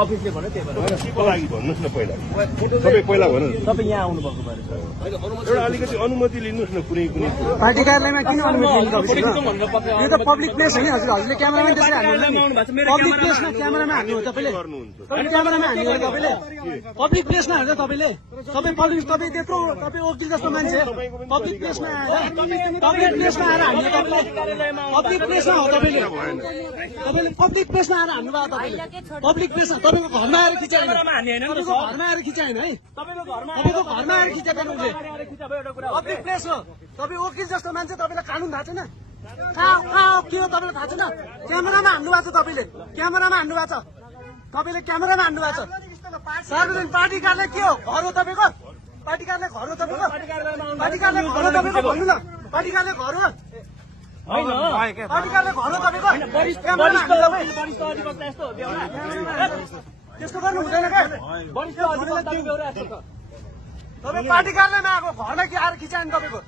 अफिसले भन्यो त्यही भएर केको लागि भन्नुहोस् न पहिला तपाईँ पहिला भन्नुहोस् तपाईँ यहाँ आउनु भएको भएर एउटा अलिकति अनुमति लिनुहोस् न कुनै कुनै पार्टी कार्यालयमा किन अनुमति लिनु यो त पब्लिक प्लेस हो नि हजुरले क्यामेरामा त्यसरी हान्नु पब्लिक प्लेसमा क्यामेरामा हान्नु हो तपाईले क्यामेरामा हान्नु हो तपाईले पब्लिक प्लेसमा हान्छ तपाईले तपाईँ त्यत्रो तपाईँ वकिल जस्तो मान्छे पब्लिक प्लेसमा आएर हान्नु तपाईले पब्लिक प्लेसमा हो तपाईले पब्लिक प्लेसमा आएर हान्नु भयो तपाईले पब्लिक प्लेसमा तपाईँको घरमा आएर खिचाएन तपाईँको घरमा आएर खिचाएन है तपाईँको घरमा आएर खिचा कानुनले पब्लिक प्लेस हो तपाईँ वकिल जस्तो मान्छे तपाईँलाई कानुन थाहा छैन कहाँ के हो तपाईँलाई थाहा छैन क्यामेरामा हान्नु भएको छ तपाईँले क्यामेरामा हान्नु भएको छ तपाईँले क्यामेरामा हान्नु भएको छ सार्वजनिक पार्टी कार्यालय के हो घर हो तपाईँको पार्टी कार्यालय घर हो तपाईँको पार्टी कार्यालय घर हो तपाईँको भन्नु न पार्टी कार्यालय घर हो पार्टी कार्यालय घर हो तपाईँको त्यस्तो गर्नु हुँदैन क्या तपाईँ पार्टी कार्यालयमा आएको घरमा के आएर खिचायो नि तपाईँको